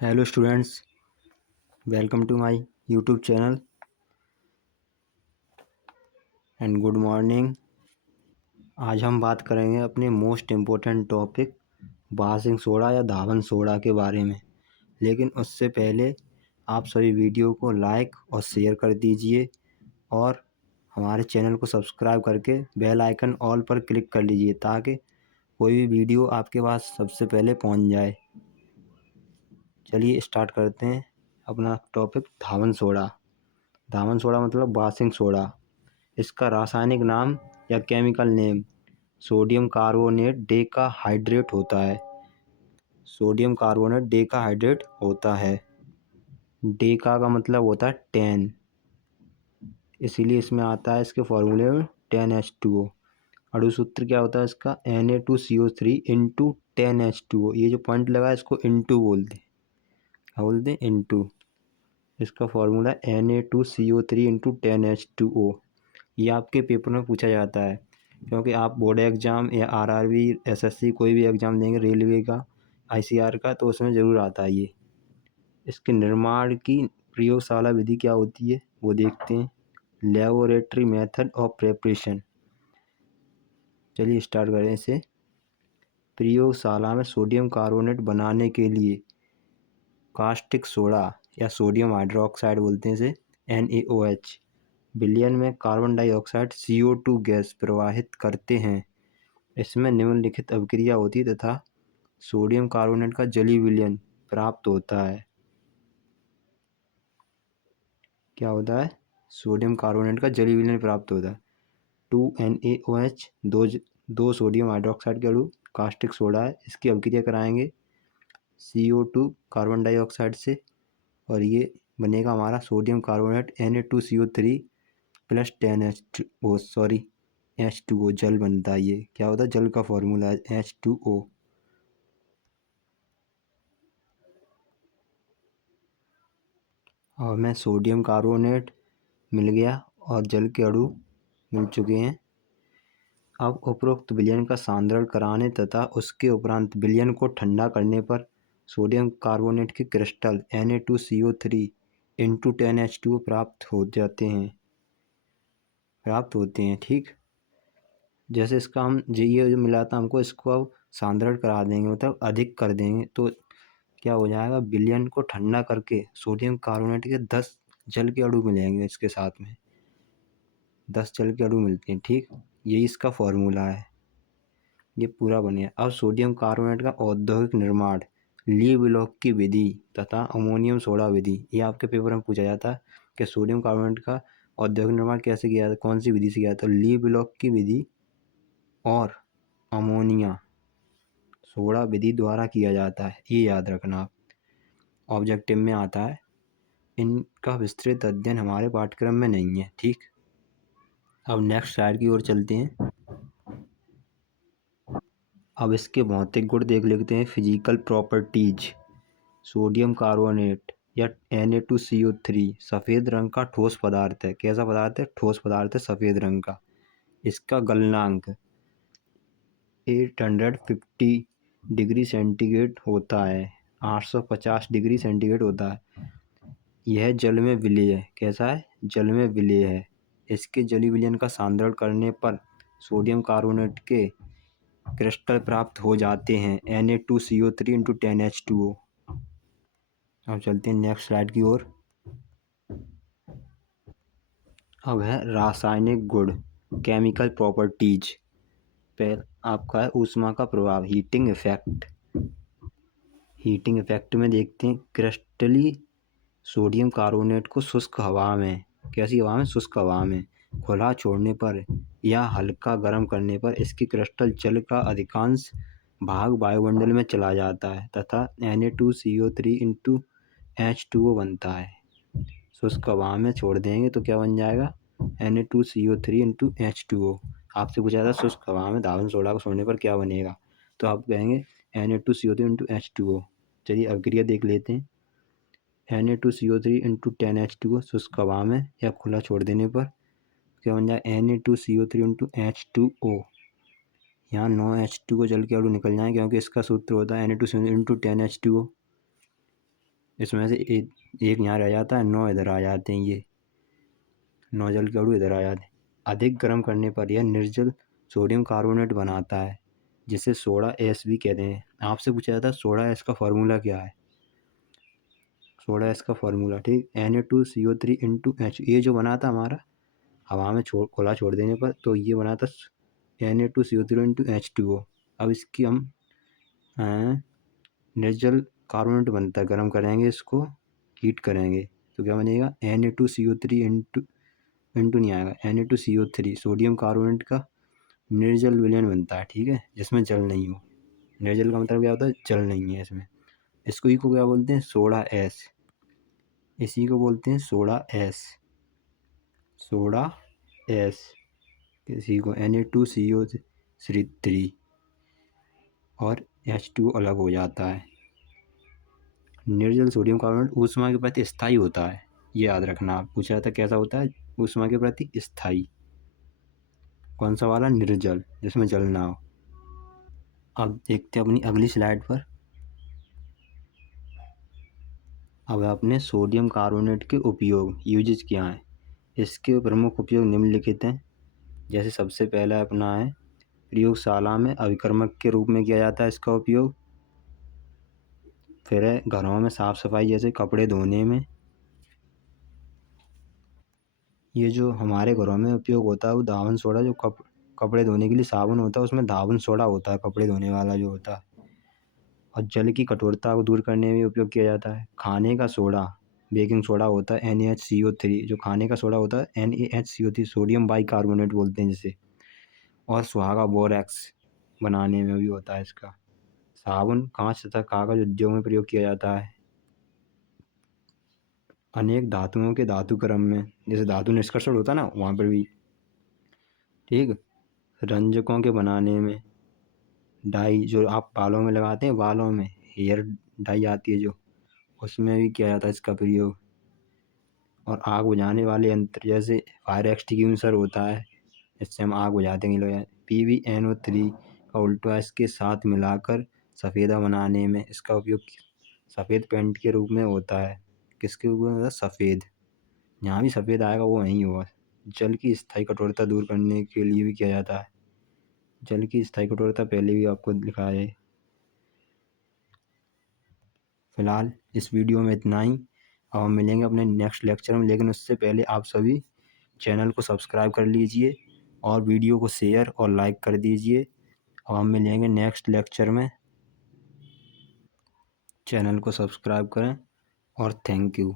Hello students, welcome to my YouTube channel and good morning. आज हम बात करेंगे अपने most important topic washing soda या धावन सोडा के बारे में। लेकिन उससे पहले आप सभी वीडियो को लाइक और शेयर कर दीजिए और हमारे चैनल को सब्सक्राइब करके बेल आइकन ऑल पर क्लिक कर लीजिए ताकि कोई भी वीडियो आपके पास सबसे पहले पहुंच जाए। चलिए स्टार्ट करते हैं अपना टॉपिक धावन सोडा। धावन सोडा मतलब बासिंग सोडा। इसका रासायनिक नाम या chemical name sodium carbonate decahydrate होता है। सोडियम कार्बोनेट डेकाहाइड्रेट होता है। डेका का मतलब होता है 10, इसीलिए इसमें आता है इसके फॉर्मूले में 10H2O। अणुसूत्र क्या होता है इसका Na2CO3 इंटू 10H2O। ये जो पॉइंट लगा है इसको इंटू बोलते हैं। क्या बोलते हैं? इंटू। इसका फॉर्मूला Na2CO3 इंटू 10H2O। ये आपके पेपर में पूछा जाता है क्योंकि आप बोर्ड एग्ज़ाम या आरआरबी एसएससी कोई भी एग्ज़ाम देंगे, रेलवे का, आईसीआर का, तो उसमें ज़रूर आता है ये। इसके निर्माण की प्रयोगशाला विधि क्या होती है वो देखते हैं। Laboratory method of preparation. चलिए स्टार्ट करें इसे। प्रयोगशाला में सोडियम कार्बोनेट बनाने के लिए कास्टिक सोडा या सोडियम हाइड्रोक्साइड बोलते हैं इसे, NaOH, विलयन में कार्बन डाइऑक्साइड CO2 गैस प्रवाहित करते हैं। इसमें निम्नलिखित अभिक्रिया होती है तथा सोडियम कार्बोनेट का जलीय विलयन प्राप्त होता है। क्या होता है? सोडियम कार्बोनेट का जलीय विलयन प्राप्त होता है। 2NaOH, दो सोडियम हाइड्रोक्साइड के अणु कास्टिक सोडा है, इसकी अभिक्रिया कराएंगे CO2 कार्बन डाइऑक्साइड से और ये बनेगा हमारा sodium carbonate Na2CO3 plus 10H2O, जल बनता है। ये क्या होता है? जल का फॉर्मूला है H2O। और हमें सोडियम कार्बोनेट मिल गया और जल के अणु मिल चुके हैं। अब उपरोक्त विलयन का सांद्रण कराने तथा उसके उपरांत विलयन को ठंडा करने पर सोडियम कार्बोनेट के क्रिस्टल Na2CO3 इंटू 10H2O प्राप्त होते हैं। ठीक, जैसे इसका हम ये जो मिला था हमको, इसको अब सांद्रण करा देंगे, मतलब अधिक कर देंगे, तो क्या हो जाएगा? विलयन को ठंडा करके सोडियम कार्बोनेट के 10 जल के अणु मिलेंगे। इसके साथ में 10 जल के अणु मिलते हैं। ठीक, यही इसका फॉर्मूला है। ये पूरा बन गया। अब सोडियम कार्बोनेट का औद्योगिक निर्माण ली ब्लॉक की विधि तथा अमोनियम सोडा विधि। ये आपके पेपर में पूछा जाता है कि सोडियम कार्बोनेट का औद्योगिक निर्माण कैसे किया जाता है, कौन सी विधि से किया जाता है? ली ब्लॉक की विधि और अमोनिया सोडा विधि द्वारा किया जाता है। ये याद रखना आप, ऑब्जेक्टिव में आता है। इनका विस्तृत अध्ययन हमारे पाठ्यक्रम में नहीं है। ठीक, अब नेक्स्ट स्लाइड की ओर चलते हैं। अब इसके भौतिक गुण देख लेते हैं, फिजिकल प्रॉपर्टीज। सोडियम कार्बोनेट या Na2CO3 सफ़ेद रंग का ठोस पदार्थ है। कैसा पदार्थ है? ठोस पदार्थ है, सफ़ेद रंग का। इसका गलनांक 850 डिग्री सेंटीग्रेड होता है, 850 डिग्री सेंटीग्रेड होता है। यह जल में विलेय है। कैसा है? जल में विलेय है। इसके जलीय विलयन का सांद्रण करने पर सोडियम कार्बोनेट के क्रिस्टल प्राप्त हो जाते हैं Na2CO3 इंटू 10H2O। अब चलते हैं नेक्स्ट स्लाइड की ओर। अब है रासायनिक गुण, केमिकल प्रॉपर्टीज। पहले आपका है ऊष्मा का प्रभाव, हीटिंग इफेक्ट। हीटिंग इफेक्ट में देखते हैं क्रिस्टली सोडियम कार्बोनेट को शुष्क हवा में, कैसी हवा में? शुष्क हवा में खुला छोड़ने पर या हल्का गर्म करने पर इसके क्रिस्टल जल का अधिकांश भाग वायुमंडल में चला जाता है तथा Na2CO3 इंटू H2O बनता है। शुष्क हवा में छोड़ देंगे तो क्या बन जाएगा? Na2CO3 into H2O। आपसे पूछा था शुष्क हवा में धावन सोडा को छोड़ने पर क्या बनेगा, तो आप कहेंगे Na2CO3 इंटू H2O। चलिए अभिक्रिया देख लेते हैं। Na2CO3 इंटू 10H2O शुष्क हवा में या खुला छोड़ देने पर क्या बन जाए? Na2CO3 into H2O। यहाँ 9H2O जल के अणु निकल जाए क्योंकि इसका सूत्र होता है Na2CO इंटू 10H2O। इसमें से एक यहाँ रह जाता है, 9 इधर आ जाते हैं। ये नोजल के अणु इधर आ जाते हैं। अधिक गर्म करने पर यह निर्जल सोडियम कार्बोनेट बनाता है, जिसे सोडा एस भी कहते हैं। आपसे पूछा जाता है सोडा एस का फॉर्मूला क्या है। सोडा एस का फॉर्मूला, ठीक, Na2CO3 इंटू एच। ये जो बना था हमारा हवा में खुला छोड़ देने पर, तो ये बना था Na2CO3 इंटू H2O। अब इसकी हम निर्जल कार्बोनेट बनता है, गर्म करेंगे इसको, हीट करेंगे तो क्या बनेगा, Na2CO3 इंटू नहीं आएगा, Na2CO3 सोडियम कार्बोनेट का निर्जल विलयन बनता है, ठीक है, जिसमें जल नहीं हो। निर्जल का मतलब क्या होता है, जल नहीं है इसमें। इसको ही को क्या बोलते हैं, सोडा एस। इसी को बोलते हैं सोडा एस, सोडा एस। इसी को Na2CO3 और H2O अलग हो जाता है। निर्जल सोडियम कार्बोनेट ऊष्मा के प्रति स्थायी होता है, ये याद रखना। आप पूछा जाता है कैसा होता है, ऊष्मा के प्रति स्थायी। कौन सा वाला, निर्जल, जिसमें जल ना हो। अब देखते हैं अपनी अगली स्लाइड पर। अब अपने सोडियम कार्बोनेट के उपयोग, यूजेज क्या हैं। इसके प्रमुख उपयोग निम्नलिखित हैं। जैसे सबसे पहला अपना है, प्रयोगशाला में अभिकर्मक के रूप में किया जाता है इसका उपयोग। फिर है घरों में साफ सफाई, जैसे कपड़े धोने में। ये जो हमारे घरों में उपयोग होता है वो धावन सोडा, जो कपड़े धोने के लिए साबुन होता है उसमें धावन सोडा होता है, कपड़े धोने वाला जो होता है। और जल की कठोरता को दूर करने में उपयोग किया जाता है। खाने का सोडा, बेकिंग सोडा होता है NaHCO3, जो खाने का सोडा होता है NaHCO3 सोडियम बाइकार्बोनेट बोलते हैं जिसे। और सुहागा बोरैक्स बनाने में भी होता है इसका। साबुन, कांच तथा कागज उद्योग में प्रयोग किया जाता है। अनेक धातुओं के धातु क्रम में, जैसे धातु निष्कर्षण होता है ना, वहाँ पर भी, ठीक। रंजकों के बनाने में, डाई जो आप बालों में लगाते हैं, बालों में हेयर डाई आती है जो, उसमें भी किया जाता है इसका प्रयोग। और आग बुझाने वाले यंत्र, जैसे फायर एक्सटिंग्विशर होता है, इससे हम आग बुझाते हैं लोग। PbNO3 का उल्टा इसके साथ मिलाकर सफ़ेदा बनाने में इसका उपयोग सफ़ेद पेंट के रूप में होता है। किसके रूप में होता है, सफ़ेद। यहाँ भी सफ़ेद आएगा, वो नहीं होगा। जल की स्थायी कठोरता दूर करने के लिए भी किया जाता है। जल की स्थायी कठोरता पहले भी आपको लिखा है। फिलहाल इस वीडियो में इतना ही। अब हम मिलेंगे अपने नेक्स्ट लेक्चर में, लेकिन उससे पहले आप सभी चैनल को सब्सक्राइब कर लीजिए और वीडियो को शेयर और लाइक कर दीजिए। अब हम मिलेंगे नेक्स्ट लेक्चर में। चैनल को सब्सक्राइब करें और थैंक यू।